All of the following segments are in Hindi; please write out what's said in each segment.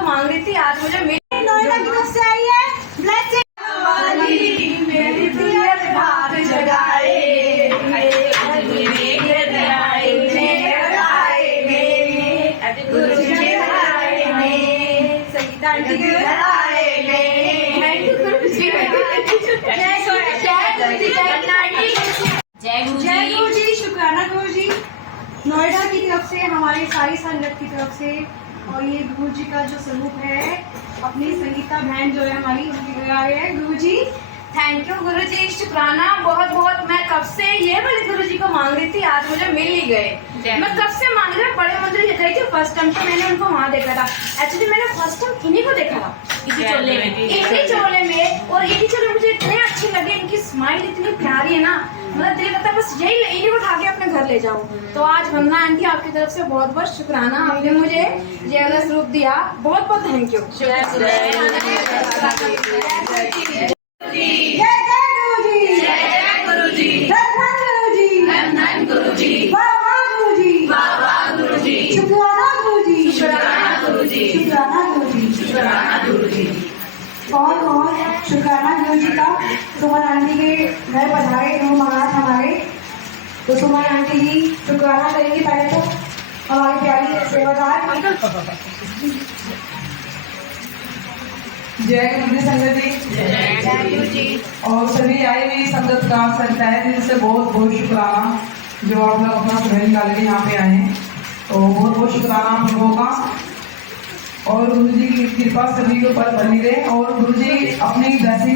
को मांग रही थी, आज मुझे मिल। नोएडा की तरफ से आई है ब्लेसिंग वाली मेरी प्रिय भाग जगाए जय गुरु जी, शुक्राना गुरु जी। नोएडा की तरफ से, हमारी सारी संगत की तरफ से, और ये गुरु जी का जो स्वरूप है, अपनी संगीता बहन जो है हमारी, उनकी लगा रहे हैं गुरु जी। थैंक यू गुरु जी, शुक्राना बहुत बहुत। मैं कब से ये वाले गुरु जी को मांग रही थी, आज मुझे मिल ही गए। मैं कब से मांग रही हूँ, बड़े मंदिर गई थी फर्स्ट टाइम, तो मैंने उनको वहाँ देखा था। एक्चुअली मैंने फर्स्ट टाइम इन्हीं को देखा था, इसी चोले में। और इन्हीं चोले मुझे इतने अच्छे लगे, इनकी स्माइल इतनी प्यारी है ना, मतलब दिल करता है बस यही इन्हीं को उठा के अपने घर ले जाऊँ। तो आज वंदना आंटी आपकी तरफ से बहुत बहुत शुक्राना, आपने मुझे ये अलग स्वरूप दिया, बहुत बहुत थैंक यू। जय गुरु जी, धन गुरु जी, वाह गुरु जी, शुक्राना गुरु जी, शुक्राना गुरु जी। बहुत बहुत शुक्राना गुरु जी का। सुमन आंटी के घर पधारे गुरु महाराज हमारे, तो सुमन आंटी जी शुक्राना करेंगी पहले तो हमारी प्यारी सेवादार। जय गुरु जी संगत जी, जय गुरु जी। और सभी आई हुई संगत का तहे दिल से बहुत बहुत शुक्राना, जो आप लोग अपना समय निकाल के यहाँ पे आए हैं, तो बहुत बहुत शुक्राना आप लोगों का। और गुरु जी की कृपा सभी के ऊपर बनी रहे, और गुरु जी अपनी जैसी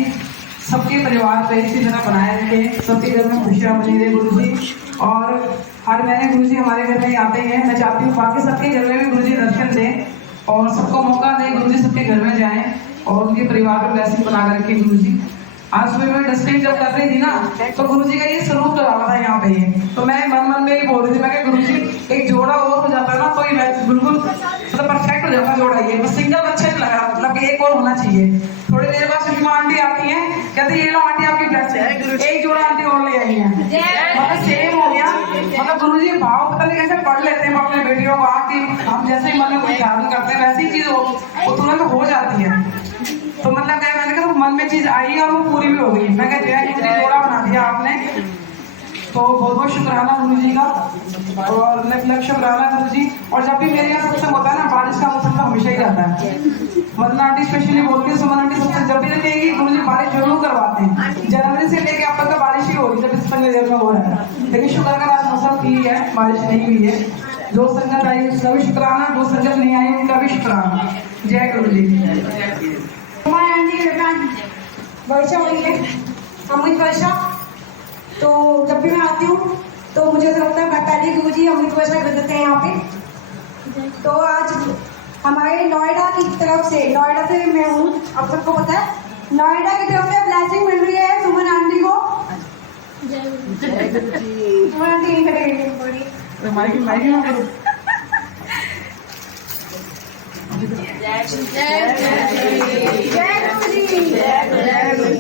सबके परिवार पे इसी तरह बनाए रखे, सबके घर में खुशियाँ बनी रहे गुरु जी। और हर महीने गुरु जी हमारे घर में आते हैं, मैं चाहती हूँ बाकी सबके घर में भी गुरु जी दर्शन दें, और सबको मौका दें गुरु जी सबके घर में जाएं, और उनके परिवार को ब्लेसिंग बना करके गुरु जी। आज सुबह मैं डस्टिंग जब कर रही थी ना, तो गुरु जी का ये स्वरूप लगा था यहाँ पे, तो मैं मन में ही बोल रही थी, मैं गुरु जी एक जोड़ा और हो जाता ना तो ये बिल्कुल मतलब परफेक्ट हो जाता जोड़ा, ये बस सिंगल अच्छे नहीं लगा, मतलब एक और होना चाहिए। थोड़ी देर बाद सुषमा आंटी आती है, कहती ये लो आंटी आपकी ब्लेसिंग, एक जोड़ा आंटी और ले आई है, मतलब सेम हो गया। मतलब गुरु जी भाव पता नहीं कैसे पढ़ लेते हैं अपने बेटियों को, आके हम जैसे ही मन में ध्यान करते हैं वैसी चीज वो तुरंत हो जाती है। तो मतलब क्या, मैंने कहा मन में चीज आई और वो पूरी भी हो गई। मैं कहती जोड़ा बना दिया आपने, तो बहुत बहुत शुक्राना गुरु जी का, और लख शुक्राना गुरु जी। और जब भी मेरे यहाँ सत्संग होता है ना, बारिश का मौसम तो हमेशा ही रहता है। वंदना आंटी स्पेशली बोलती है, सुमन आंटी सबसे जब भी देखेगी गुरु जी बारिश जरूर करवाते हैं। जनवरी से लेके अब तक तो बारिश ही हो रही है, जब इस 15 दिन में हो रहा है, लेकिन शुक्र का आज मौसम ठीक है, बारिश नहीं हुई है। जो संगत आई उसका भी शुक्राना, जो संगत नहीं आई उनका भी शुक्राना। जय गुरु जी। हमारे आंटी के घर वर्षा हो रही है, अमृत वर्षा, तो जब भी मैं आती हूँ तो मुझे ऐसा लगता है मैं पहले गुरु जी अमृत वर्षा कर देते हैं यहाँ पे। तो आज हमारे नोएडा की तरफ से, नोएडा से मैं हूँ, आप सबको पता है, नोएडा की तरफ से ब्लेसिंग मिल रही है सुमन आंटी को। सुमन आंटी नहीं करेगी बड़ी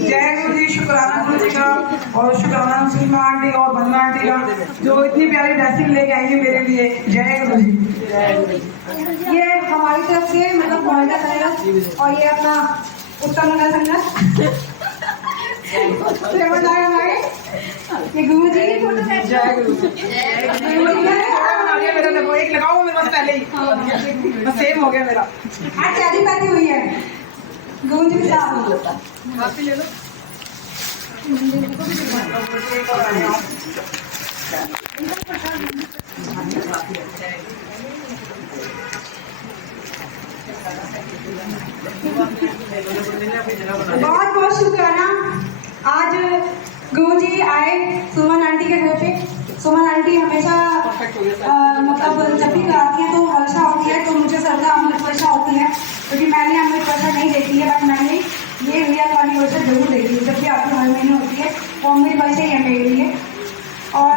जय गुरु जी, शुक्राना गुरु जी का, और शुक्राना सुषमा आंटी और वंदना आंटी का, जो इतनी प्यारी ब्लेसिंग लेके आई है मेरे लिए। जय गुरु जी। ये हमारी तरफ से मतलब नोएडा संगत, और ये अपना उत्तर नगर संगत सेवादार हमारे, ये गुरु जी की फोटो है। जय गुरु जी। मेरा देखो एक लगाओ मेरे पास पहले ही, बस सेम हो गया मेरा। आज शादी पाती हुई है गुरु जी के साथ। आप ले लो। बहुत बहुत शुक्राना। आज गुरु जी आए सुमन आंटी के घर पे। सुमन आंटी हमेशा मतलब जब भी कराती है तो वर्षा होती है, तो मुझे श्रद्धा अमृत वर्षा होती है, क्योंकि मैंने अमृत वर्षा नहीं देखी है, बट मैंने ये रियल वाली वर्षा जरूर देखी है। जब भी आपकी हर महीने होती है वो अमृत वर्षा ही है मेरे लिए। और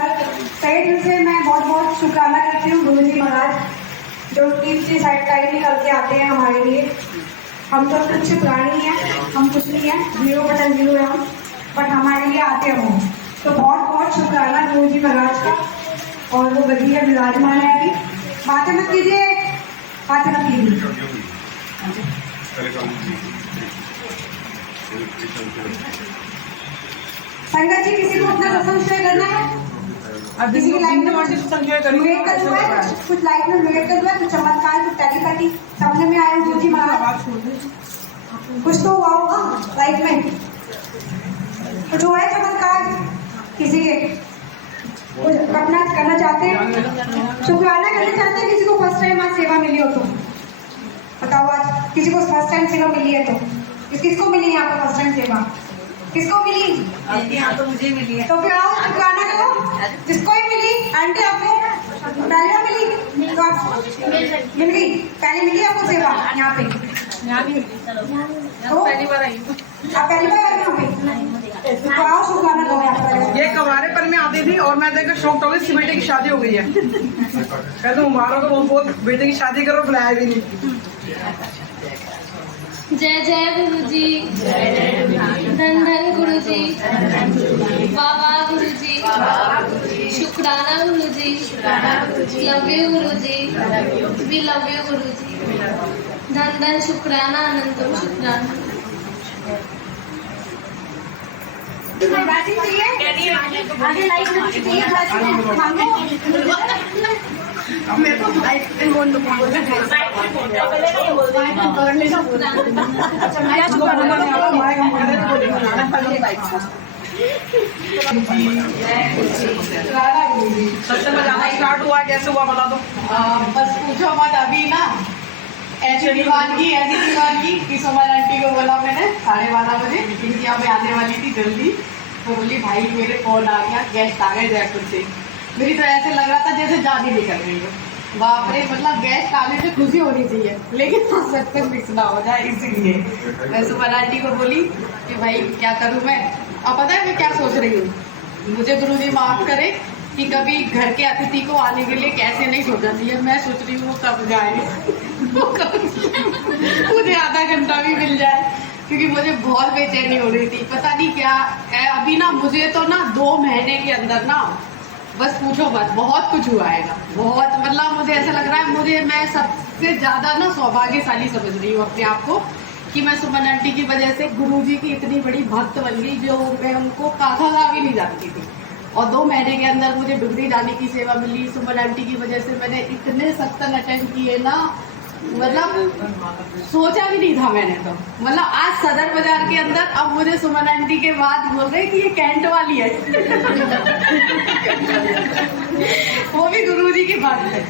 तहे दिल से मैं बहुत बहुत शुक्राना करती हूँ गुरु जी महाराज, जो टीम साइड टाइम निकल के आते हैं हमारे लिए। हम तो कुछ प्राणी हैं, हम कुछ नहीं है, 0/0 है हम, बट हमारे लिए आते हैं वो। तो बहुत बहुत शुक्राना गुरु जी महाराज का। और वो गद्दी है, विराजमान है अभी। बातें मत कीजिए, बातें मत कीजिए। संगत जी, किसी को अपना सत्संग शेयर करना है? अब किसी की लाइफ में संजय करेंगे मिरेकल हुआ है, कुछ लाइफ में मिरेकल हुआ है, कुछ चमत्कार, कुछ टेलीपैथी समझ में आया गुरु जी महाराज? कुछ तो हुआ होगा लाइफ में, कुछ हुआ है चमत्कार किसी के? कुछ अपना करना चाहते हैं, शुक्राना करना चाहते हैं? किसी को फर्स्ट टाइम आज सेवा मिली हो तो बताओ, आज किसी को फर्स्ट टाइम सेवा मिली है तो किसको मिली यहाँ पर फर्स्ट टाइम सेवा? किसको मिली? यहाँ तो मुझे मिली है। तो फिर आओ शुक्राना करो, जिसको ही मिली। आंटी आपको पहले बार मिली तो आप मिल गई, पहले मिली आपको सेवा यहाँ पे? तो पहली बार आई हूँ। आप पहली बार आए यहाँ पे तो आओ शुक्राना करो यहाँ पर। ये कवारे पर में आती थी और मैं देखकर शौक हो गई, बेटे की शादी हो गई है। कहते मुबारक हो बहुत, बेटे की शादी करो, बुलाया भी नहीं। जय जय गुरु जी, धन धन गुरु जी, बाबा गुरु जी, शुक्राना गुरु जी, love you Guru ji, we love you गुरु जी, धन धन शुक्राना, अनंतम शुक्राना। बैटिंग चाहिए? आगे लाइफ में कुछ चाहिए? बैटिंग मांगो। मेरे को स्टार्ट हुआ, कैसे हुआ बता दो। बस पूछो मत, अभी ना ऐसी दीवानगी कि सुमन आंटी को बोला मैंने 12:30 बजे इनकी यहाँ पे आने वाली थी जल्दी, तो बोली भाई मेरे फोन आ गया, गेस्ट आ गए जयपुर से। मेरी तो ऐसे लग रहा था जैसे जान ही निकल रही हो। बाप रे, मतलब गेस्ट आने से खुशी होनी चाहिए लेकिन सत्संग मिक्स ना हो जाए, इसीलिए मैं सुमन आंटी को बोली कि भाई क्या करूँ मैं। अब पता है मैं क्या सोच रही हूँ, मुझे गुरुजी माफ करे कि कभी घर के अतिथि को आने के लिए कैसे नहीं सोचा चाहिए। मैं सोच रही हूँ वो कब जाए मुझे आधा घंटा भी मिल जाए, क्योंकि मुझे बहुत बेचैनी हो रही थी। पता नहीं क्या अभी ना, मुझे तो ना 2 महीने के अंदर ना बस पूछो मत, बहुत कुछ हुआ है, बहुत। मतलब मुझे ऐसा लग रहा है मैं सबसे ज्यादा ना सौभाग्यशाली समझ रही हूँ अपने आप को कि मैं सुमन आंटी की वजह से गुरुजी की इतनी बड़ी भक्त बन गई, जो मैं उनको काथा भी नहीं जानती थी। और 2 महीने के अंदर मुझे डुगरी जाने की सेवा मिली। सुमन आंटी की वजह से मैंने इतने सत्संग अटेंड किए ना, मतलब सोचा भी नहीं था मैंने तो। मतलब आज सदर बाजार के अंदर अब मुझे सुमन आंटी के बाद बोल रहे कि ये कैंट वाली है वो भी गुरुजी की बात है।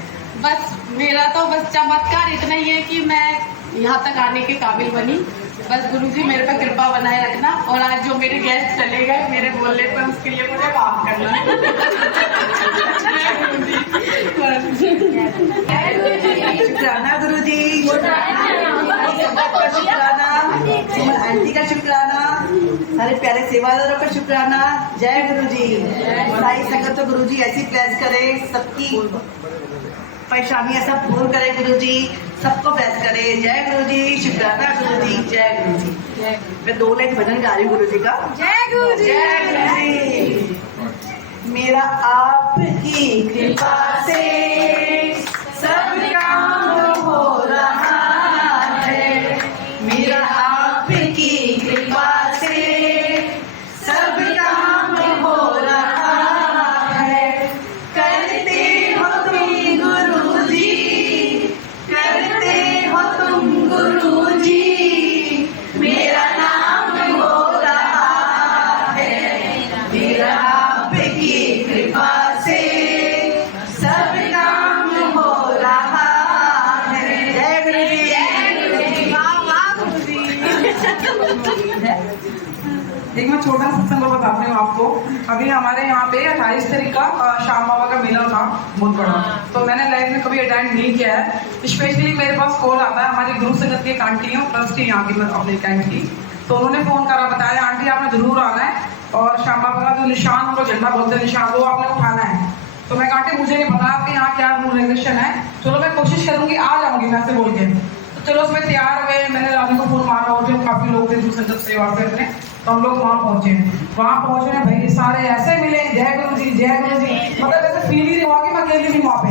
बस मेरा तो बस चमत्कार इतना ही है कि मैं यहाँ तक आने के काबिल बनी। बस गुरुजी मेरे पर कृपा बनाए रखना, और आज जो मेरे गेस्ट चले गए मेरे बोलने पर, उसके लिए मुझे माफ करना। शुक्राना गुरु जी, शुक्राना सुमन आंटी का, शुक्राना सारे प्यारे सेवादारों का, शुक्राना। जय गुरु जी। सारी संगत तो गुरु जी ऐसी ब्लेस करे, सबकी परेशानियां सब दूर करे गुरु जी, सबको ब्लेस करे। जय गुरु जी, शुक्राना गुरु जी, जय गुरु जी। मैं 2 लाइन भजन गा रही हूँ गुरु जी का। जय गुरु जी। जय गुरु जी। मेरा आपकी कृपा से सब काम हो रहा है, मेरा आपकी कृपा से सब काम हो रहा है। करते हो तुम गुरुजी, करते हो तुम गुरुजी, मेरा नाम हो रहा है, मेरा आपकी कृपा से सब काम हो रहा है। जय गुरु जी, जय गुरु जी, वाह गुरु जी। एक मैं छोटा सत्संग बताती हूँ आपको। अभी हमारे यहाँ पे 28 तारीख का श्याम बाबा का मेला था, बहुत बड़ा। तो मैंने लाइफ में कभी अटेंड नहीं किया है। स्पेशली मेरे पास कॉल आता है, हमारी गुरु संगत की एक आंटी है, ट्रस्टी यहाँ की अपने कैंट की। तो उन्होंने फोन करा, बताया आंटी आपने जरूर आना है, और श्याम बाबा का जो निशान, वो झंडा बोलते हैं निशान, वो आपने उठाना है। तो मैं कहा मुझे नहीं पता आपके यहाँ क्या रूल रेगुलेशन है, चलो मैं कोशिश करूंगी, आ जाऊंगी मैं से बोल के। तो चलो उसमें तैयार हुए, मैंने रानी को फोन मारा, और जो काफी लोग थे दूसरे जब सेवा से अपने, तो हम लोग वहाँ पहुंचे। वहाँ पहुंचे भाई सारे ऐसे मिले, जय गुरु जी जय गुरु जी, मतलब जैसे फील ही नहीं हुआ कि मैं अकेली थी वहाँ पे।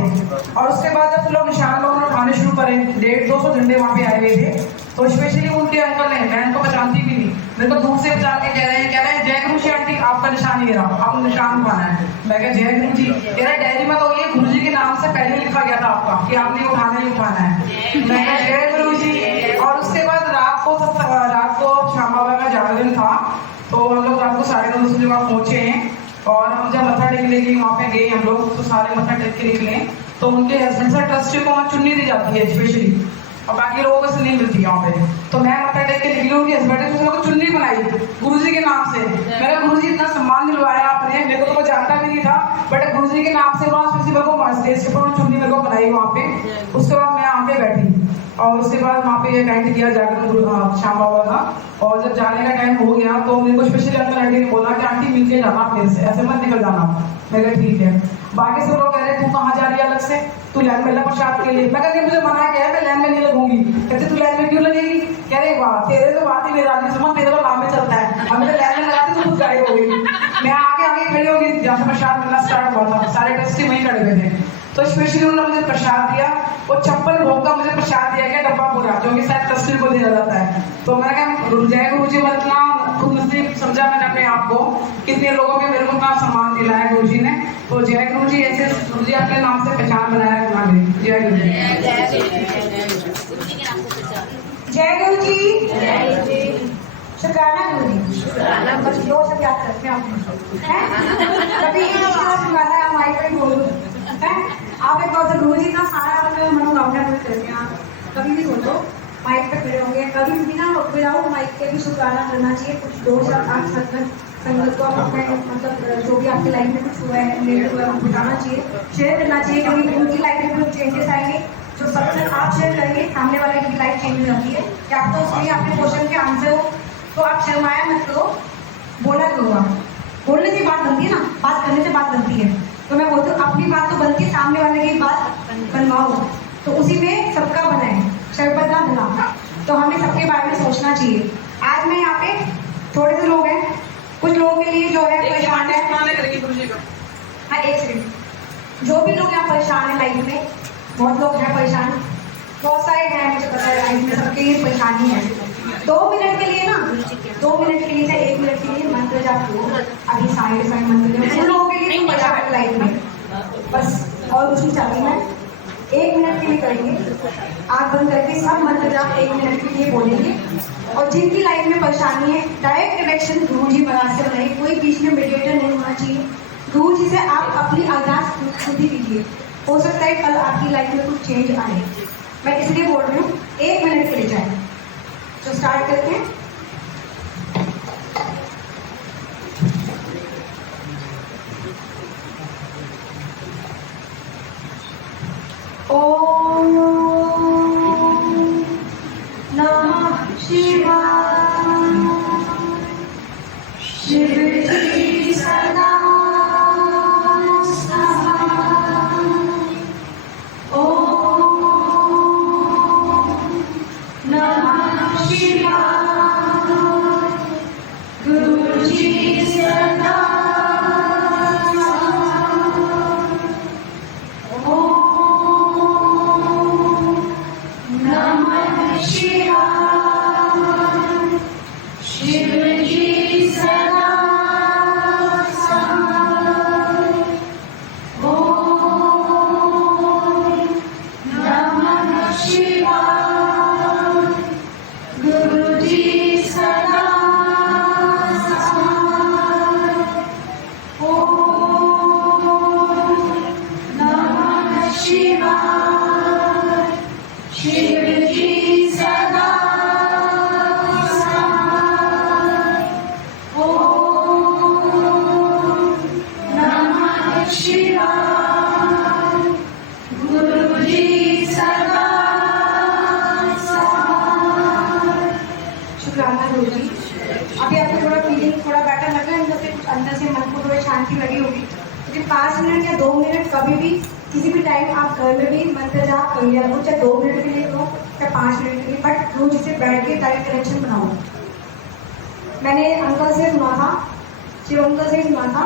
और उसके बाद जब लोग निशान लोगों ने उठाने शुरू करे, 150-200 झंडे वहाँ पे आए हुए थे, तो स्पेशली उनके अंकल ने, मैं इनको पहचानती भी नहीं, मेरे को दूर से बचा के कह रहे हैं जय गुरु जी आंटी आपका निशान ये रहा, आपको निशान उठाना है। मैं कहा जय गुरु जी, कह रहा डायरी में तो ये गुरु जी के नाम से पहले लिखा गया था आपका कि आपने उठाना ही उठाना है। मैं कहा जय गुरु जी। और उसके बाद रात को श्याम बाबा का जागरण था, तो हम लोग रात को 9:30 बजे वहाँ पहुंचे हैं। और हम जब मत्था टेकने के लिए वहाँ पे गए हम लोग, तो सारे मत्था टेक के निकले, तो उनके हस्बैंड से ट्रस्टी को वहाँ चुन्नी दी जाती है स्पेशली, और बाकी लोगों को नहीं मिलती यहाँ पे। तो मैं मत्था टेक के निकली, उनके हस्बैंड ने उसको चुन्नी बनाई गुरुजी के नाम से। मेरा गुरुजी इतना सम्मान दिलवाया आपने, मेरे को तो जानता भी नहीं था, बट गुरुजी के नाम से वहाँ स्पेशली मेरे को स्टेज के ऊपर चुन्नी मेरे को बनाई वहाँ पे। उसके बाद मैं आके बैठी, और उसके बाद वहाँ पे अटेंड किया जागरण श्याम बाबा का। और जब जाने का टाइम हो गया तो मेरे को स्पेशली अंकल आंटी ने बोला कि आंटी मिलके जाना मेरे से, ऐसे मत निकल जाना। मैं कहा ठीक है। बाकी सब लोग कह रहे तू कहाँ जा रही है अलग से, तू लाइन में लग प्रसाद के लिए। मैं कहती मुझे मना किया है, मैं लाइन में नहीं लगूंगी। कहते तू लाइन में क्यों लगेगी, कह रहे वाह तेरे तो बात ही मेरा आदमी समझ, तेरे तो काम में चलता है, अब मेरे लाइन में लगाती तो खुद गाड़ी हो गई। मैं आगे खड़ी होगी जहाँ से प्रसाद मिलना स्टार्ट हुआ था, सारे ट्रस्टी वहीं खड़े हुए थे। तो स्पेशली उन्होंने मुझे प्रसाद दिया, वो 56 भोग का मुझे प्रसाद दिया गया डब्बा पूरा, जो कि शायद तस्वीर को दिया जाता है। तो मैंने कहा जय गुरु जी, मतलब खुद नसीब समझा मैंने अपने आप को, कितने लोगों के मेरे को इतना सम्मान दिलाया गुरु जी ने। तो जय गुरु जी, ऐसे गुरु जी अपने नाम से पहचान बनाया रखना मेरी। जय गुरु जी। जय गुरु जी, शुक्राना गुरु जी, बस 2 शब्द याद करते हैं आप, कभी शुक्राना है माइक पे बोलो है। आप एक बार गुरु जी का सारा मनोकामना पूरी करते हैं। कभी भी सोचो माइक पे खड़े होंगे, कभी भी ना विदाउट माइक के भी शुक्राना करना चाहिए। कुछ 2 शब्द आप संगत को अपने मतलब जो भी आपकी लाइफ में कुछ हुआ है रिलेटेड हुआ है बताना चाहिए, शेयर करना चाहिए, क्योंकि उनकी लाइफ में कुछ चेंजेस आएंगे। जो सक्सेस आप शेयर करेंगे सामने वाले की लाइफ चेंज हो जाती है। या आप तो उसके आपके क्वेश्चन के आंसर हो, तो आप शर्माया मत करो, बोला करो। आप बोलने से बात बनती है ना, बात करने से बात बनती है। तो मैं बोलती हूँ अपनी बात तो बनती है, सामने वाले की बात बनवाओ, तो उसी में सबका बनाए, शरबत ना बना। तो हमें सबके बारे में सोचना चाहिए। आज मैं यहाँ पे थोड़े से लोग हैं, कुछ लोगों के लिए जो है परेशान है। हाँ एक सेकंड, जो भी लोग यहाँ परेशान है लाइफ में, बहुत लोग हैं परेशान, बहुत सारे हैं, मुझे पता है लाइफ में सबके लिए परेशानी है। 2 मिनट के लिए ना, 2 मिनट के लिए, 1 मिनट के लिए मंत्र जाप लो। अभी सारे मंत्र उन लोगों के लिए तुम बचा कर लाइफ में बस, और कुछ नहीं चाहती मैं। 1 मिनट के लिए करेंगे, आँख बंद करके सब मंत्र जाप 1 मिनट के लिए बोलेंगे। और जिनकी लाइफ में परेशानी है, डायरेक्ट कनेक्शन गुरु जी महाराज से बनाइए, कोई बीच में मीडिएटर नहीं होना चाहिए। गुरु जी से आप अपनी अरदास खुद ही कीजिए, हो सकता है कल आपकी लाइफ में कुछ चेंज आए। मैं इसलिए बोल रही हूँ 1 मिनट के लिए जाए। तो स्टार्ट करते हैं। ओम नमः शिवाय, शिव जी सदा सहाय। ओम नमः शिवाय, गुरु जी सदा अभी आपको थोड़ा फीलिंग थोड़ा बेटर लग रहा है, मतलब कुछ अंदर से मन को थोड़ी शांति लगी होगी। क्योंकि 5 मिनट या 2 मिनट कभी भी किसी भी टाइम आप घर में भी मंत्र जाप कर लिया करो, चाहे 2 मिनट के लिए करो या 5 मिनट के लिए, बट रोज इसे बैठ के डायरेक्ट कनेक्शन बनाओ। मैंने अंकल से सुना था, शिव अंकल से सुना था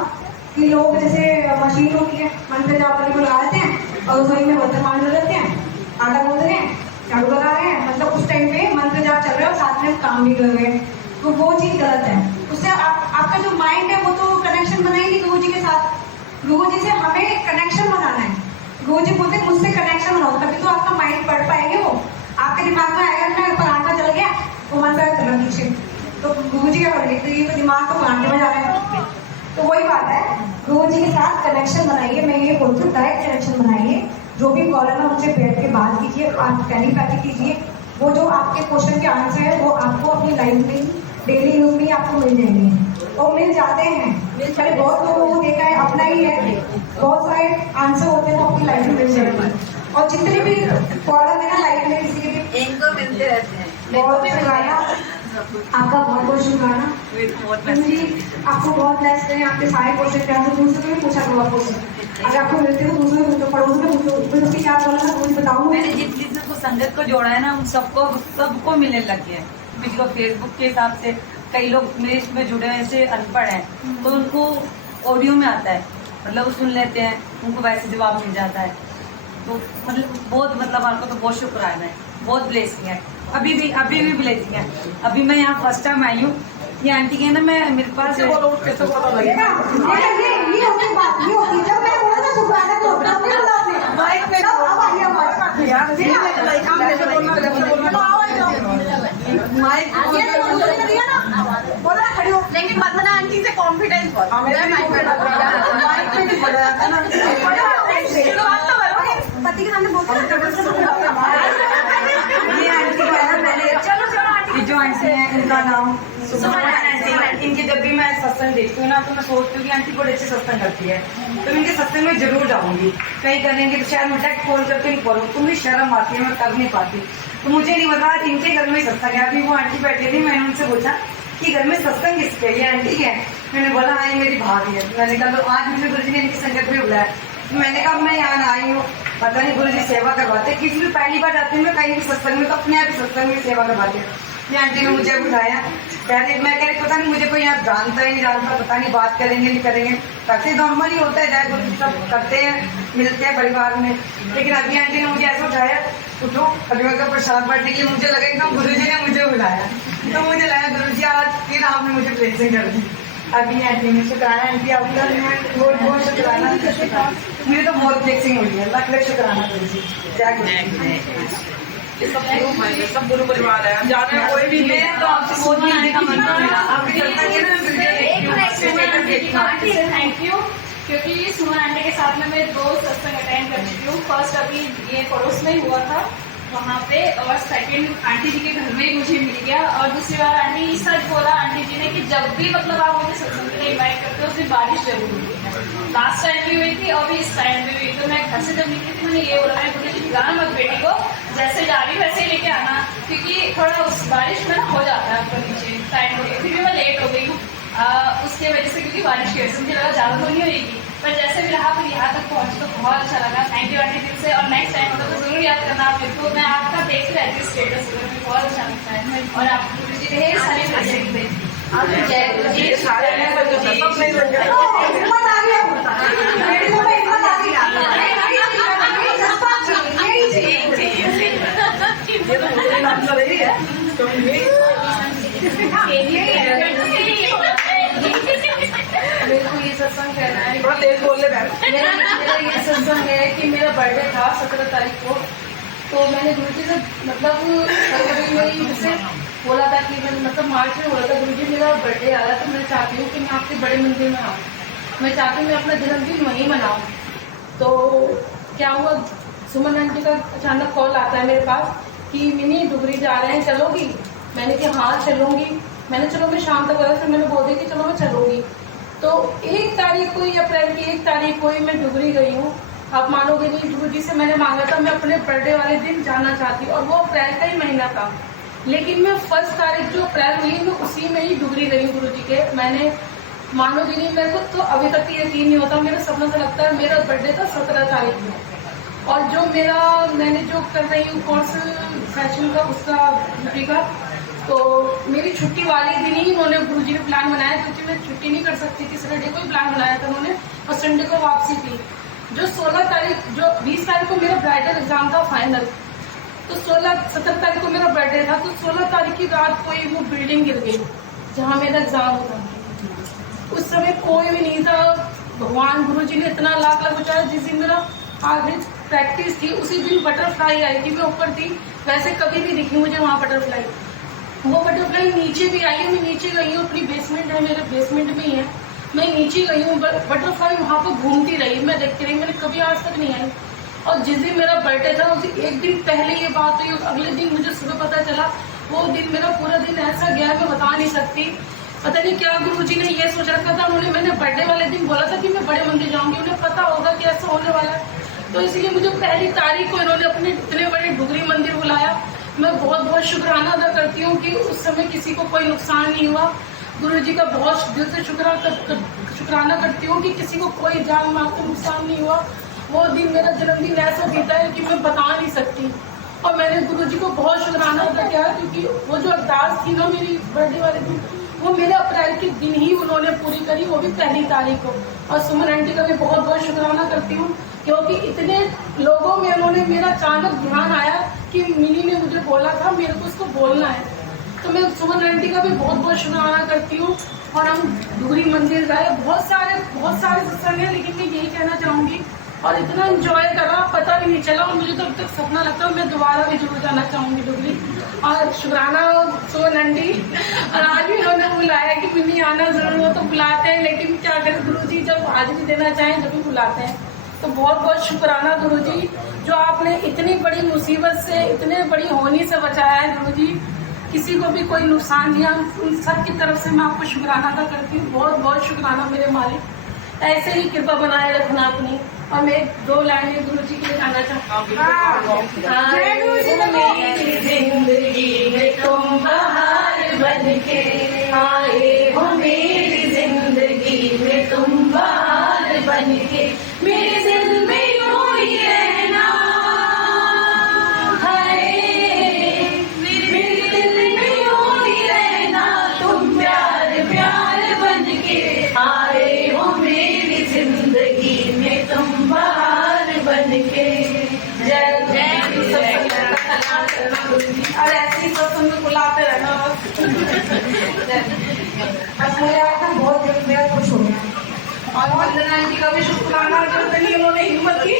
कि लोग जैसे मशीन होती है, मंत्र जाप वाली को लगा देते हैं और रसोई में बर्तन मांज देते हैं, आटा गूंद रहे हैं, झाड़ू लगा रहे हैं, मतलब उस टाइम पे मंत्र जाप चल रहा है और साथ में काम भी कर रहे हैं, तो वो चीज़ गलत है। उससे आपका जो माइंड है वो तो कनेक्शन बना ही नहीं गुरु जी के साथ। गुरु जी से हमें कनेक्शन बनाना है। गुरु जी बोलते हैं मुझसे कनेक्शन बनाओ, तभी तो आपका माइंड पढ़ पाएंगे। वो आपके दिमाग में आएगा ना, पराठा चल गया वो मन से चलो नीचे, तो गुरु जी क्या पढ़ लिखते ये तो दिमाग को पराठे में जा रहा है। तो वही बात है, गुरु जी के साथ कनेक्शन बनाइए। मैं ये बोलती हूँ डायरेक्ट कनेक्शन बनाइए। जो भी प्रॉब्लम है उनसे बैठ के बात कीजिए, आप टेलीपैथी कीजिए। वो जो आपके क्वेश्चन के आंसर है वो आपको अपनी लाइफ में डेली यूज में आपको मिल जाएंगे और मिल जाते हैं। मैंने बहुत लोगों को देखा है, अपना ही है, बहुत सारे आंसर होते हैं वो अपनी लाइफ में मिल जाएंगे। और जितने भी प्रॉब्लम है ना लाइफ में किसी के भी इनको मिलते रहते हैं। बहुत शुक्राना, आपका बहुत बहुत शुक्राना जी। आपको बहुत ब्लेस करें, आपके सारे क्वेश्चन के आंसर दूसरे को भी पूछा करो आपको। अगर आपको मिलते तो दूसरे को पूछो, पड़ोस में पूछो, फिर उसकी क्या बोला ना कुछ बताऊँ। मैंने जितनी से संगत को जोड़ा है ना उन सबको मिलने लग गया है। बिल्कुल फेसबुक के हिसाब से कई लोग मेरे इसमें जुड़े हैं, ऐसे अनपढ़ हैं तो उनको ऑडियो में आता है, मतलब वो सुन लेते हैं, उनको वैसे जवाब मिल जाता है। तो मतलब बहुत, मतलब आपको तो बहुत शुक्राना है, बहुत ब्लेसिंग है। अभी भी ब्लेसिंग है। अभी मैं यहाँ फर्स्ट टाइम आई हूँ। ये आंटी के ना मैं मेरे पास ये होती है बात, ये होती है। जब मैं बोला ना शुक्राना तो माइक पे अब आइए बोला खड़ी हो, लेकिन वंदना आंटी से कॉन्फिडेंस पति के सामने बोलते ये जो आंटी है इनका नाम सुमन आंटी। इनकी जब भी मैं सत्संग देखती हूँ ना तो मैं सोचती हूँ कि आंटी बड़े अच्छे सत्संग करती है, तो इनके सत्संग में जरूर जाऊंगी। कहीं करेंगे तो शायद मैं टैक्ट फोन करके नहीं करूँ, तो मुझे शर्म आती है, मैं कर नहीं पाती। तो मुझे नहीं पता इनके घर में सत्संग है। अभी वो आंटी बैठी थी, मैंने उनसे पूछा कि घर में सत्संग किसके, ये आंटी है। मैंने बोला हाँ ये मेरी भाभी है। मैंने कहा तो आज मुझे गुरु जी ने इनकी संगत में बुलाया। मैंने कहा मैं यहाँ आई हूँ, पता नहीं गुरु जी सेवा करवाते, किसी भी पहली बार जाती हूँ मैं कहीं भी सत्संग में, तो अपने आप ही सत्संग में सेवा करवाती हूँ। ये आंटी ने मुझे बुलाया, मैं कह रही पता नहीं मुझे कोई यहाँ जानता ही नहीं जानता, पता नहीं बात करेंगे नहीं करेंगे, करते नॉर्मल ही होता है, जाए गुरु जी सब करते हैं, मिलते हैं परिवार में। लेकिन अभी आंटी ने मुझे ऐसा उठाया, उठो अभी का प्रसाद बांटने के लिए, मुझे लगा एकदम गुरु जी ने मुझे बुलाया। तो मुझे लगा गुरु जी आज फिर आपने मुझे ब्लेसिंग कर दी। अभी आंटी ने शुक्राना, आंटी आपका बहुत बहुत शुक्राना। मुझे तो बहुत ब्लेसिंग हुई है, लाख लाख शुक्राना गुरु जी। जय गुरु। सब गुरु परिवार है, जाने में कोई भी मैं तो आपसे बहुत ही आने का मन कर रहा है। आपकी थैंक यू, क्योंकि सुमन आंटी के साथ में मैं 2 सत्संग अटेंड कर चुकी हूँ। फर्स्ट अभी ये पड़ोस में ही हुआ था वहाँ पे, और सेकंड आंटी जी के घर में ही मुझे मिल गया। और दूसरी बार आंटी सच बोला आंटी जी ने कि जब भी मतलब आप मुझे सत्संग के लिए इन्वाइट करते हो उस दिन बारिश जरूर होती है। लास्ट टाइम भी हुई थी और भी इस टाइम भी हुई। तो मैं घर से जब निकली थी मैंने ये बोला है मुझे जाना मत बेटी को, जैसे जा रही वैसे ही लेके आना, क्योंकि थोड़ा उस बारिश में ना हो जाता है आपका नीचे टाइम हो गया। फिर भी मैं लेट हो गई हूँ उसके वजह से, क्योंकि बारिश की वजह से मुझे लगा ज़्यादा तो नहीं होगी, पर जैसे भी रहा फिर यहाँ तक पहुँची तो बहुत अच्छा लगा। थैंक यू आंटी दिल से। और नेक्स्ट टाइम होगा तो जरूर याद करना आप मेरे को, मैं आपका देखती रहती हूँ स्टेटस वगैरह, मुझे बहुत अच्छा लगता है। और आप मुझे ढेर सारी ब्लेसिंग दें। जय गुरु जी। मेरे को ये सत्संग कहना है, थोड़ा तेज बोल ले मेरा ये सत्संग है कि मेरा बर्थडे था 17 तारीख को। तो मैंने गुरु जी से मतलब फरवरी में जैसे बोला था कि मैं मतलब मार्च में बोला था गुरु जी मेरा बर्थडे आ रहा है, तो मैं चाहती हूँ कि मैं आपके बड़े मंदिर में आऊँ, मैं चाहती हूँ मैं अपना जन्मदिन वहीं मनाऊँ। तो क्या हुआ, सुमन आंटी का अचानक कॉल आता है मेरे पास कि मिनी डुगरी जा रहे हैं, चलोगी? मैंने कहा हाँ चलूँगी। मैंने चलो मैं शाम तक आया, फिर मैंने बोल दी कि चलो मैं चलूँगी। तो 1 तारीख को ही, अप्रैल की 1 तारीख को ही मैं डुगरी गई हूँ। आप मानोगे नहीं, गुरु जी से मैंने मांगा था मैं अपने बर्थडे वाले दिन जाना चाहती हूँ, और वो अप्रैल का ही महीना था। लेकिन मैं 1 तारीख जो अप्रैल हुई मैं उसी में ही डुगरी गई गुरु जी के। मैंने मानोगे नहीं, मेरे को तो अभी तक यकीन नहीं होता, मेरे सपना से लगता है मेरा बर्थडे था 17 तारीख में। और जो मैंने जो कर रही हूँ कोर्स फैशन का, उसका ब्यूटी का, तो मेरी छुट्टी वाले दिन ही उन्होंने गुरुजी ने प्लान बनाया, क्योंकि मैं छुट्टी नहीं कर सकती थी, सैटरडे को ही प्लान बनाया था उन्होंने, और संडे को वापसी थी। जो 16 तारीख, जो 20 तारीख को मेरा ब्राइडल एग्जाम था फाइनल, तो 17 तारीख को मेरा बर्थडे था, तो 16 तारीख की रात को ही वो बिल्डिंग गिर गई जहाँ मेरा एग्जाम होता। उस समय कोई भी नहीं था, भगवान गुरुजी ने इतना लाख लाख बचाया। जिस दिन मेरा आखिरी प्रैक्टिस थी उसी दिन बटरफ्लाई आई थी, मैं ऊपर थी, वैसे कभी नहीं दिखी मुझे वहाँ बटरफ्लाई। वो बटरफ्लाई नीचे भी आई है, मैं नीचे गई हूँ, अपनी बेसमेंट है, मेरे बेसमेंट में ही है, मैं नीचे गई हूँ, बटरफ्लाई वहाँ पर घूमती रही, मैं देखती रही, मैंने कभी आज तक नहीं आई। और जिस दिन मेरा बर्थडे था उसी एक दिन पहले ये बात हुई, अगले दिन मुझे सुबह पता चला। वो दिन मेरा पूरा दिन ऐसा गया मैं बता नहीं सकती। पता नहीं क्या गुरुजी ने ये सोच रखा था उन्होंने, मैंने बर्थडे वाले दिन बोला था कि मैं बड़े मंदिर जाऊंगी, उन्हें पता होगा कि ऐसा होने वाला है, तो इसलिए मुझे पहली तारीख को इन्होंने अपने इतने बड़े डुगरी मंदिर बुलाया। मैं बहुत बहुत शुक्राना अदा करती हूँ कि उस समय किसी को कोई नुकसान नहीं हुआ। गुरुजी का बहुत दिल से शुक्राना करती हूँ कि किसी को कोई जान माल का नुकसान नहीं हुआ। वो दिन मेरा जन्मदिन ऐसा बीता है कि मैं बता नहीं सकती, और मैंने गुरुजी को बहुत शुक्राना अदा किया, क्योंकि वो जो अरदास थी ना मेरी बर्थडे वाले दिन, वो मेरे अप्रैल के दिन ही उन्होंने पूरी करी, वो भी पहली तारीख को। और सुमन आंटी का भी बहुत बहुत शुक्राना करती हूँ, क्योंकि इतने लोगों में उन्होंने मेरा अचानक ध्यान आया कि मिनी ने मुझे बोला था मेरे को उसको बोलना है, तो मैं सुमन आंटी का भी बहुत बहुत शुक्राना करती हूँ। और हम डुगरी मंदिर गए, बहुत सारे सत्संग है, लेकिन मैं यही कहना चाहूँगी, और इतना एंजॉय करा पता भी नहीं चला, और मुझे तो अब तक सपना लगता है मैं दोबारा भी जरूर जाना चाहूँगी डुगरी। और शुक्राना सुमन आंटी, और आज भी उन्होंने बुलाया कि मिनी आना जरूर, हो तो बुलाते हैं, लेकिन क्या करें गुरुजी जब हाजिरी देना चाहें जब भी बुलाते हैं। तो बहुत बहुत शुक्राना गुरुजी, जो आपने इतनी बड़ी मुसीबत से, इतने बड़ी होनी से बचाया है गुरुजी, किसी को भी कोई नुकसान दिया, उन सब की तरफ से मैं आपको शुक्राना अदा करती हूँ। बहुत बहुत शुक्राना मेरे मालिक, ऐसे ही कृपा बनाए रखना अपनी। और मैं 2 लाइनें गुरुजी के लिए गाना चाहती हूँ। मेरी जिंदगी में तुम बहार बनके आए हो, मेरी जिंदगी में तुम बहार बनके, मेरे दिल में यूं ही रहना, मेरे दिल में यूं ही रहना, तुम प्यार प्यार बनके आए हो, मेरी जिंदगी में तुम बहार बनके। जय जय और ऐसी सत्संग में बुलाते रहना। बहुत मेरा खुश हो गया। और वंदना आंटी का भी शुक्राना करते हैं, उन्होंने हिम्मत की।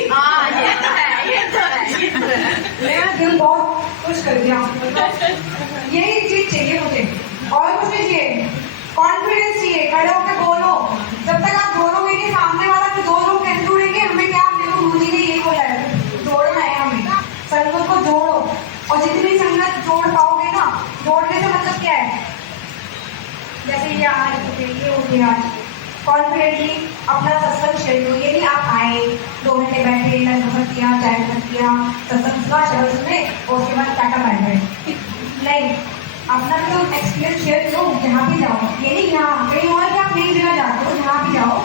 मेरा दिल बहुत खुश कर दिया। यही चीज चाहिए मुझे, और कुछ नहीं चाहिए। कॉन्फिडेंस चाहिए, खड़े होकर बोलो। जब तक आप बोलोगे नहीं, सामने वाला तो 2 लोग कैसे जुड़ेंगे? हमें क्या, मेरे को गुरुजी ने यही बोला है, जोड़ना है हमें, संगत को जोड़ो। और जितनी संगत जोड़ पाओगे ना, जोड़ने से मतलब क्या है, जैसे ये आज ये हो गया, कॉन्फिडेंटली अपना सत्संग शेयर करो। ये नहीं आप आए 2 घंटे बैठे, लंच किया, चाय किया, सत्संग सुना, शब्द सुने, और उसके बाद टाटा बैठ गए। नहीं, अपना तो एक्सपीरियंस शेयर करो जहाँ भी जाओ। ये नहीं यहाँ कहीं और कि आप नई जगह जाते हो, जहाँ भी जाओ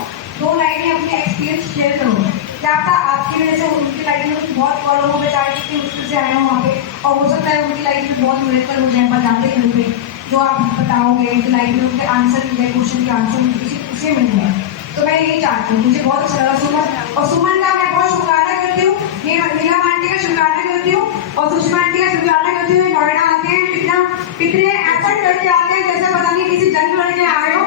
2 लाइनें अपने एक्सपीरियंस शेयर करो। क्या पता आपकी वजह से उनकी लाइफ में बहुत प्रॉब्लम हो जाए, कितनी मुश्किल से आए हो वहाँ पे, और हो सकता है उनकी लाइफ में बहुत मिरेकल हो जाए बताते हुए पे, जो आप बताओगे उनकी लाइफ में उनके आंसर मिल जाए, क्वेश्चन के आंसर उसे मिल जाए। तो मैं यही चाहती हूँ, मुझे बहुत अच्छा लगा सुमन, और सुमन का मैं बहुत शुक्राना करती हूँ, नीलम आंटी का शुक्राना करती हूँ, और सुषमा आंटी का शुक्राना करती हूँ। नोएडा आते हैं, इतने एफर्ट करके आते हैं जैसे पता नहीं किसी जंग लड़के आए हो।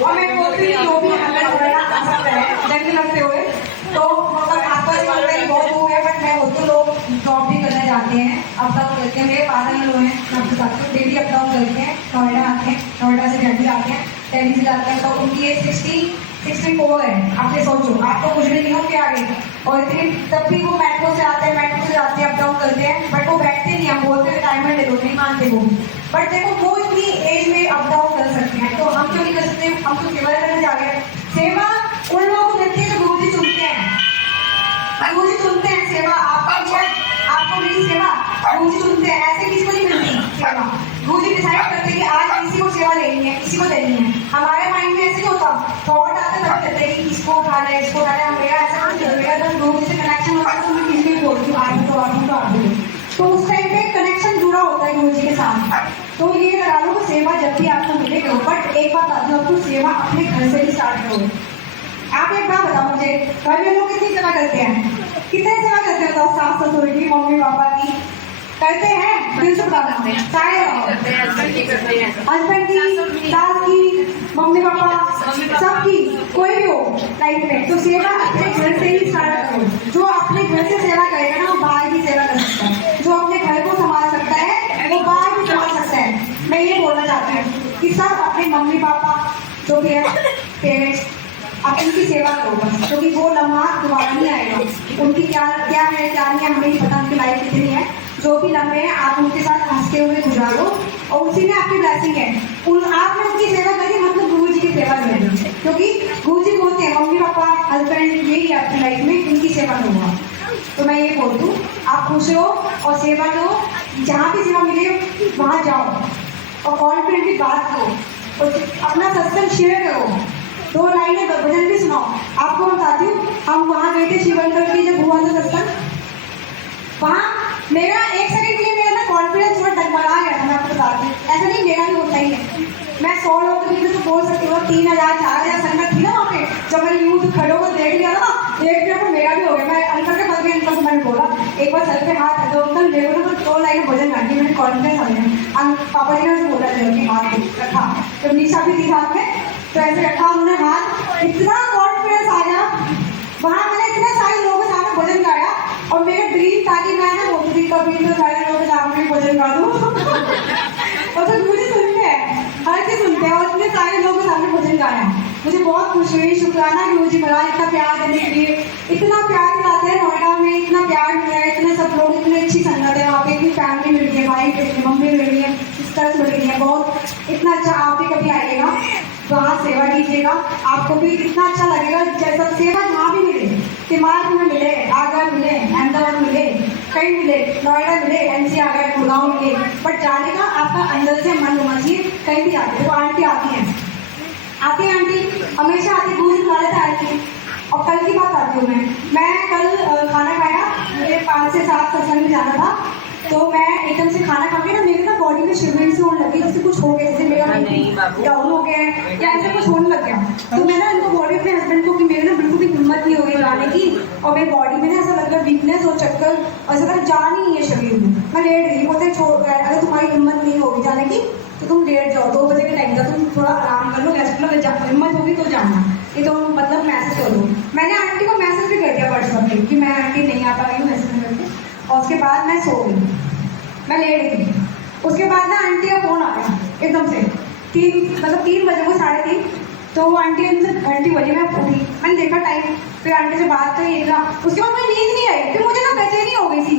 और मैं बोलती हूँ जो भी हमें आ सकता है जंग लगते हुए, तो मतलब आपस में बहुत हो गया, बट मैं वो तो लोग जॉब भी करने जाते हैं, अप डाउन करते हैं। मेरे पास ही लोग हैं, मैं आपके साथ हूँ, डेली अप डाउन करते हैं, नोएडा आते हैं, नोएडा से दिल्ली आते हैं, दिल्ली से जाते हैं, तो उनकी एज 64 है। आपने सोचो, आप तो कुछ भी नहीं हो के आगे, और इतनी तब भी वो मेट्रो से आते हैं, मेट्रो से जाते हैं, अप डाउन करते हैं, बट वो बैठते नहीं, हम बोलते रिटायरमेंट ले लो, नहीं मानते वो भी। बट देखो वो इतनी एज में अप डाउन कर सकते हैं, तो हम क्यों नहीं कर सकते? हम तो सेवा करने जा रहे हैं। सेवा उन लोगों को मिलती है जो गुरुजी चुनते हैं, गुरुजी चुनते हैं सेवा। आपको मिली सेवा, गुरुजी चुनते हैं, ऐसे किसी को नहीं मिलती सेवा। गुरुजी डिसाइड करते हैं कि आज किसी को सेवा लेनी है, किसी को देनी है। हमारे माइंड में ऐसे नहीं होता, थॉट आते तब कहते हैं कि इसको उठाना है, इसको उठाना है, मेरा ऐसा कुछ मेरा गुरुजी से कनेक्शन होता है तो तो ये लगा लो कि सेवा जब भी आपको मिले करो, बट एक बात आती है, आपको सेवा अपने घर से ही स्टार्ट करो। आप एक बात बताओ मुझे, घर में लोग कितनी सेवा करते हैं? कितने सेवा करते हैं? बताओ, सास ससुर की, मम्मी पापा की करते हैं, दिल से बता सकते हैं, सारे हस्बैंड की, सास की, मम्मी पापा, सबकी, कोई भी हो लाइफ में, तो सेवा अपने घर से ही स्टार्ट करो। जो अपने घर से सेवा करेगा ना, वो बाहर की सेवा कर सकता है। जो अपने घर को संभाल सकता है, वो बाहर भी संभाल सकता है। मैं ये बोलना चाहती हूँ कि सब अपने मम्मी पापा जो भी है, पेरेंट्स, आप उनकी सेवा करो बस, क्योंकि वो लम्हा दोबारा नहीं आएगा। उनकी क्या क्या है, क्या नहीं है, हमें नहीं पता उनकी लाइफ कितनी है। जो भी लम्हे हैं आप उनके साथ हंसते हुए गुजारो, और उसी में आपकी ब्लेसिंग है। आपने उनकी सेवा करी, मतलब गुरु जी की सेवा करी, क्योंकि गुरु जी बोलते हैं मम्मी पापा, हस्बैंड, यही है आपकी लाइफ में, इनकी सेवा करूँगा। तो मैं ये बोल दूँ, आप खुश हो और सेवा करो, जहाँ भी सेवा मिले वहाँ जाओ और कॉन्फिडेंटली बात करो और अपना सत्संग शेयर करो। 2 लाइनें भजन भी सुनाओ। आपको बताती हूँ, हम वहाँ गए थे शिवंकर की जब हुआ था सत्संग, वहाँ मेरा एक सेकंड के लिए मेरा ना कॉन्फिडेंस थोड़ा डगमगा गया था। मैं आपको बताती हूँ, ऐसा नहीं, मेरा भी होता ही है। मैं 100 लोगों के बीच में तो बोल सकती हूँ, 3000 4000 संगत थी ना वहाँ पे। जब मैंने यूथ खड़े होकर देख लिया था ना, एक मिनट में मेरा भी हो गया। मैं अंकल के पास गई, अंकल को मैंने बोला एक बार सर पे हाथ रख दो अंकल, मेरे को ना 2 लाइनें भजन गानी, मैंने कॉन्फिडेंस आ गया। पापा जी ने मुझे बोला चलो कि हाथ रखा, जब निशा भी थी हाथ में, तो ऐसे रखा उन्होंने हाथ, इतना कॉन्फिडेंस आ गया। वहाँ मैंने इतने सारे लोगों के सामने भजन गाया, और मेरा ड्रीम था कि मैं ना बोलती थी कभी तो सारे लोगों के सामने भजन गा दूँ। और तो मुझे सुनते हैं, हर चीज सुनते हैं, और इतने सारे लोगों के सामने भजन गाया। मुझे बहुत खुशी हुई। शुक्राना गुरु जी महाराज इतना प्यार देने के लिए, इतना प्यार दिलाते हैं। नोएडा में इतना प्यार मिल रहा है, इतने सब लोग, इतनी अच्छी संगत है वहाँ पे, इतनी फैमिली मिल रही है, भाई मिल रही है, मम्मी मिल रही है, सिस्टर्स मिल रही है, बहुत इतना अच्छा। आप भी कभी आइएगा, वहाँ सेवा कीजिएगा, आपको भी इतना अच्छा लगेगा। जैसा सेवा जहाँ भी मिले, दिमाग में मिले, आगरा मिले, अहमदाबाद मिले, कहीं मिले, नोएडा मिले, NCR गुड़गांव मिले, बट जाने का आपका अंदर से मन होना चाहिए। कहीं भी आते तो आंटी आती हैं, आती हमेशा आती, दूध खा लेते आती। और कल की बात आती हूँ मैं कल खाना खाया, मुझे 5 से 7 सत्संग में जाना था, तो मैं एकदम से खाना खा के ना, मेरे ना बॉडी में शिवरिंग से होने लगी, जैसे कुछ हो गया, जैसे मेरा डाउन हो गया है या ऐसे कुछ होने लग गया। तो मैं ना इनको बॉडी, अपने हस्बैंड को, कि मेरे ना बिल्कुल भी हिम्मत नहीं हो रही जाने की, और मेरी बॉडी में ना ऐसा लग रहा वीकनेस और चक्कर, और ऐसा लगा जान ही नहीं है शरीर में। मैं लेट गई, बोलते छोड़, अगर तुम्हारी हिम्मत नहीं होगी जाने की तो तुम लेट जाओ, 2 बजे के टाइम का, तुम थोड़ा आराम कर लो, रेस्ट कर लो, हिम्मत होगी तो जाना, ये तो मतलब मैसेज कर दो। मैंने आंटी को मैसेज भी कर दिया व्हाट्सएप पे कि मैं आंटी नहीं आ पा रही हूँ, मैसेज करके। और उसके बाद मैं सो गई, मैं लेट गई। उसके बाद ना आंटी का फोन आ गया एकदम से, 3 बजे को 3:30, तो वो आंटी घंटी बजी, मैं उठी, मैंने देखा टाइम, फिर आंटी से बात करी, देखा। उसके बाद मुझे नींद नहीं आई, फिर मुझे ना बेचैनी हो गई थी।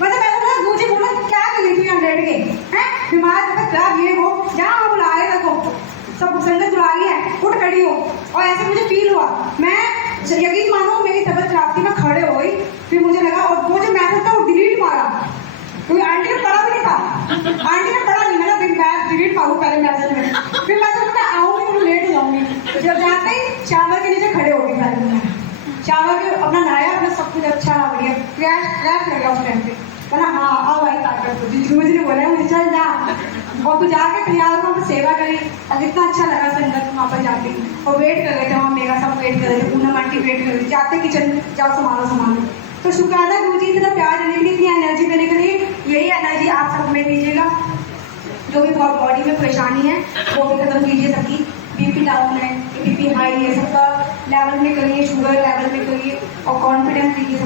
मतलब मैं बोला, मुझे बोला क्या कर रही थी यहाँ लेट के, हैं बीमार क्या ये वो, जहाँ बुला रहे देखो, सब संगत बुला रही है, उठ खड़ी हो। और ऐसे मुझे फील हुआ, मैं यकीन मानो मेरी तबीयत खराब थी, मैं खड़े हो गई, फिर मुझे लगा, और वो जो मैसेज था वो डिलीट मारा, क्योंकि आंटी ने पढ़ा भी नहीं था, आंटी ने पढ़ा नहीं, मैंने मैं डिलीट मारूँ पहले मैसेज में, फिर मैसेज में आऊँगी तो लेट हो जाऊँगी। जब जाते ही शावर के नीचे खड़े हो गई, पहले मैं शावर के अपना नहाया, अपना सब कुछ अच्छा बढ़िया क्रैश लगा उस टाइम पे, बोला हाँ आओ आई ताकत को, गुरु जी ने बोला मुझे चल जा, और फिर जाके तैयार को सेवा करी, और इतना अच्छा लगा संगत वहाँ पर जाके। और वेट कर रहे थे वहाँ, मेरा सब वेट कर रहे थे, पूनम आंटी वेट कर रही थी, जाते किचन जाओ संभालो। तो शुक्राना गुरु जी इतना प्यार देने के लिए, इतनी एनर्जी देने के लिए, यही एनर्जी आप सब में लीजिएगा। जो भी बॉडी में परेशानी है वो भी खत्म कीजिए सबकी, BP डाउन है, BP हाई है, सबका लेवल में करिए, शुगर लेवल में करिए, और कॉन्फिडेंस दीजिए।